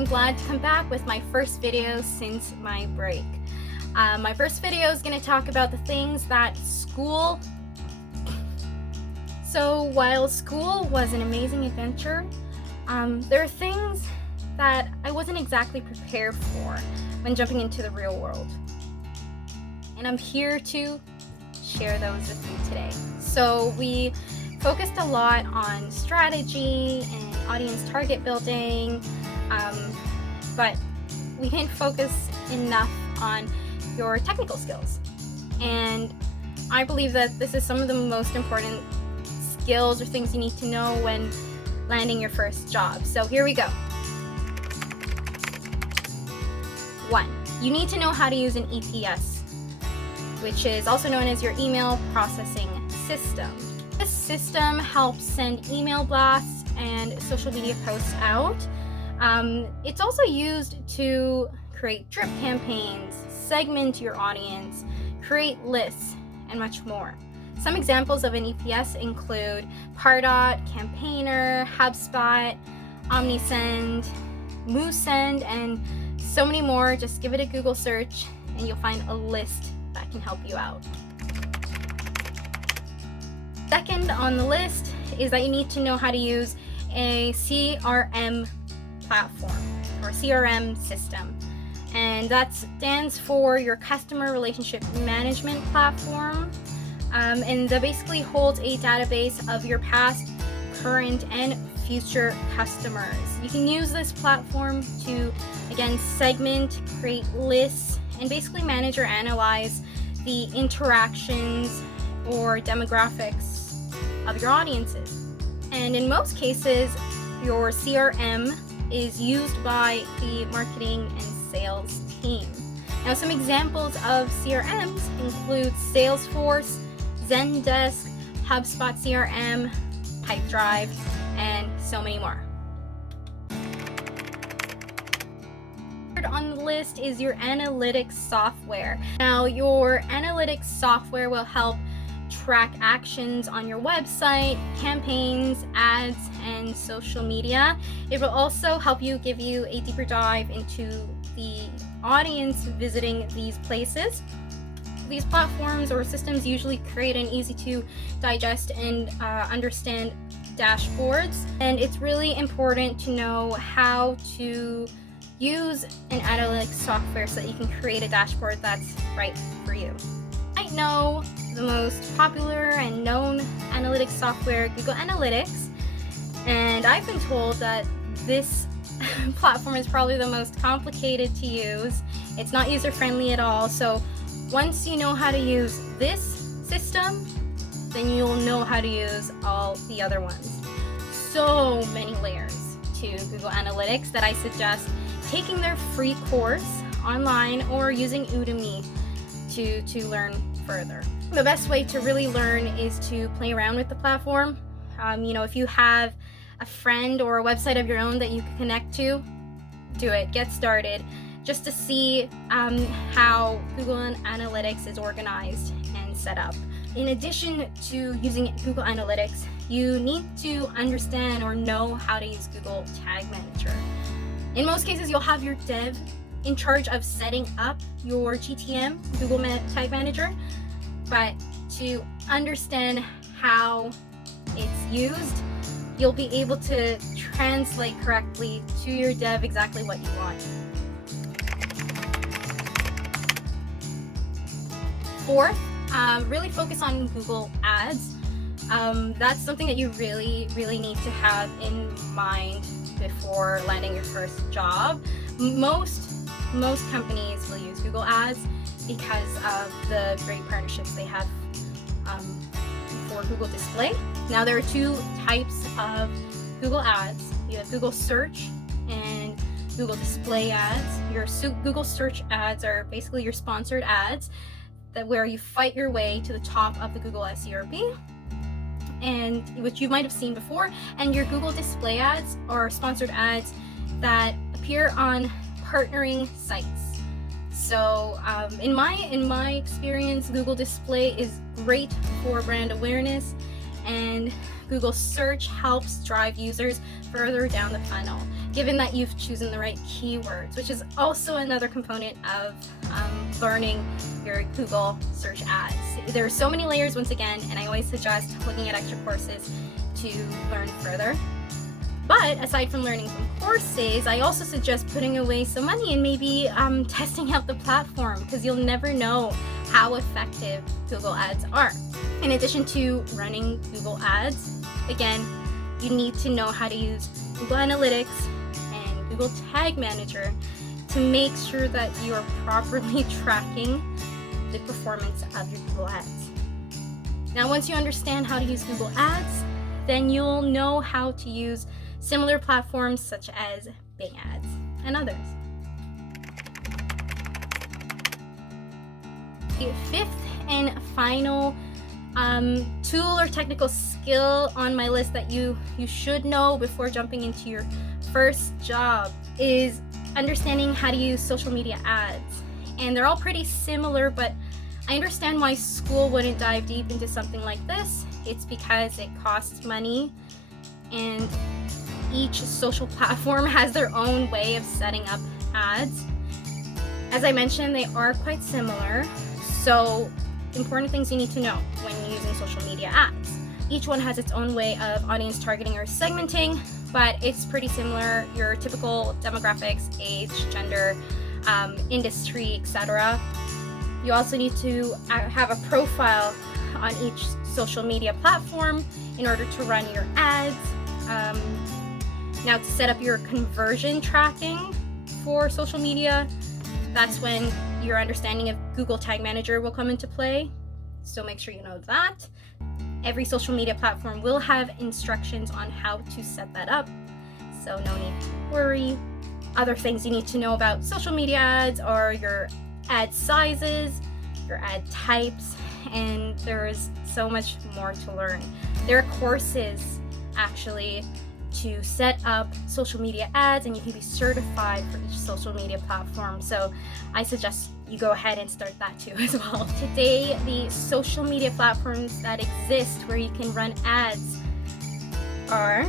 I'm glad to come back with my first video since my break. My first video is going to talk about the things that So while school was an amazing adventure, there are things that I wasn't exactly prepared for when jumping into the real world. And I'm here to share those with you today. So we focused a lot on strategy and audience target building, but we didn't focus enough on your technical skills. And I believe that this is some of the most important skills or things you need to know when landing your first job. So here we go. 1. You need to know how to use an EPS, which is also known as your email processing system. This system helps send email blasts and social media posts out. It's also used to create drip campaigns, segment your audience, create lists, and much more. Some examples of an EPS include Pardot, Campaigner, HubSpot, OmniSend, MooSend, and so many more. Just give it a Google search and you'll find a list that can help you out. Second on the list is that you need to know how to use a CRM platform or CRM system. And that stands for your Customer Relationship Management Platform. And that basically holds a database of your past, current, and future customers. You can use this platform to, again, segment, create lists, and basically manage or analyze the interactions or demographics of your audiences. And in most cases, your CRM is used by the marketing and sales team. Now, some examples of CRMs include Salesforce, Zendesk, HubSpot CRM, Pipedrive, and so many more. Third on the list is your analytics software. Now, your analytics software will help track actions on your website, campaigns, ads, and social media. It will also help you give you a deeper dive into the audience visiting these places. These platforms or systems usually create an easy to digest and understand dashboards, and it's really important to know how to use an analytics software so that you can create a dashboard that's right for you. I know the most popular and known analytics software, Google Analytics, and I've been told that this platform is probably the most complicated to use. It's not user-friendly at all. So once you know how to use this system, then you'll know how to use all the other ones. So many layers to Google Analytics that I suggest taking their free course online or using Udemy to learn further. The best way to really learn is to play around with the platform. If you have a friend or a website of your own that you can connect to, do it. Get started just to see how Google Analytics is organized and set up. In addition to using Google Analytics, you need to understand or know how to use Google Tag Manager. In most cases, you'll have your dev in charge of setting up your GTM, Google Tag Manager, but to understand how it's used, you'll be able to translate correctly to your dev exactly what you want. Fourth, really focus on Google Ads. That's something that you really need to have in mind before landing your first job. Most companies will use Google Ads because of the great partnerships they have for Google Display. Now, there are two types of Google Ads. You have Google Search and Google Display Ads. Your Google Search ads are basically your sponsored ads where you fight your way to the top of the Google SERP, and which you might have seen before. And your Google Display ads are sponsored ads that appear on partnering sites. So in my experience, Google Display is great for brand awareness and Google search helps drive users further down the funnel, given that you've chosen the right keywords, which is also another component of learning your Google search ads. There are so many layers once again, and I always suggest looking at extra courses to learn further. But aside from learning from courses, I also suggest putting away some money and maybe testing out the platform, because you'll never know how effective Google Ads are. In addition to running Google Ads, again, you need to know how to use Google Analytics and Google Tag Manager to make sure that you are properly tracking the performance of your Google Ads. Now, once you understand how to use Google Ads, then you'll know how to use similar platforms such as Bing Ads and others. The fifth and final tool or technical skill on my list that you should know before jumping into your first job is understanding how to use social media ads. And they're all pretty similar, but I understand why school wouldn't dive deep into something like this. It's because it costs money, and each social platform has their own way of setting up ads. As I mentioned, they are quite similar, so important things you need to know when using social media ads. Each one has its own way of audience targeting or segmenting, but it's pretty similar. Your typical demographics, age, gender, industry, etc. You also need to have a profile on each social media platform in order to run your ads. Now, to set up your conversion tracking for social media, that's when your understanding of Google Tag Manager will come into play. So make sure you know that. Every social media platform will have instructions on how to set that up, so no need to worry. Other things you need to know about social media ads are your ad sizes, your ad types, and there's so much more to learn. There are courses actually to set up social media ads, and you can be certified for each social media platform. So I suggest you go ahead and start that too as well. Today, the social media platforms that exist where you can run ads are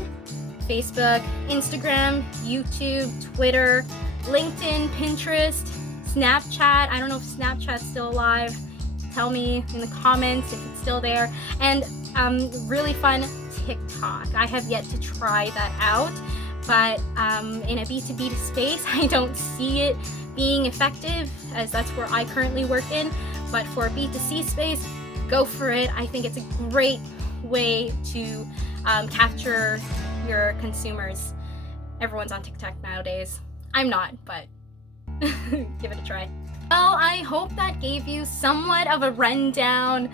Facebook, Instagram, YouTube, Twitter, LinkedIn, Pinterest, Snapchat. I don't know if Snapchat's still alive. Tell me in the comments if it's still there. And really fun, TikTok. I have yet to try that out, but in a B2B space, I don't see it being effective, as that's where I currently work in. But for a B2C space, go for it. I think it's a great way to capture your consumers. Everyone's on TikTok nowadays. I'm not, but give it a try. Well, I hope that gave you somewhat of a rundown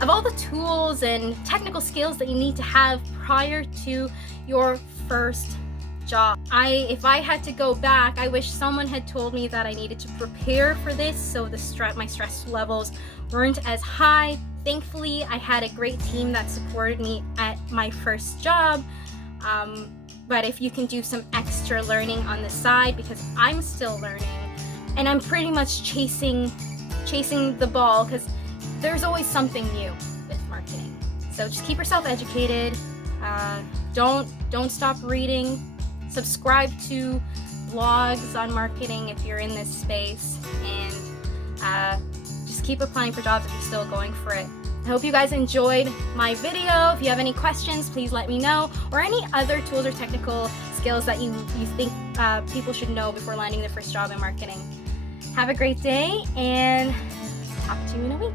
of all the tools and technical skills that you need to have prior to your first job. If I had to go back, I wish someone had told me that I needed to prepare for this, so my stress levels weren't as high. Thankfully, I had a great team that supported me at my first job. But if you can do some extra learning on the side, because I'm still learning and I'm pretty much chasing the ball, because there's always something new with marketing. So just keep yourself educated. Don't stop reading. Subscribe to blogs on marketing if you're in this space, and just keep applying for jobs if you're still going for it. I hope you guys enjoyed my video. If you have any questions, please let me know, or any other tools or technical skills that you think people should know before landing their first job in marketing. Have a great day, and talk to you in a week.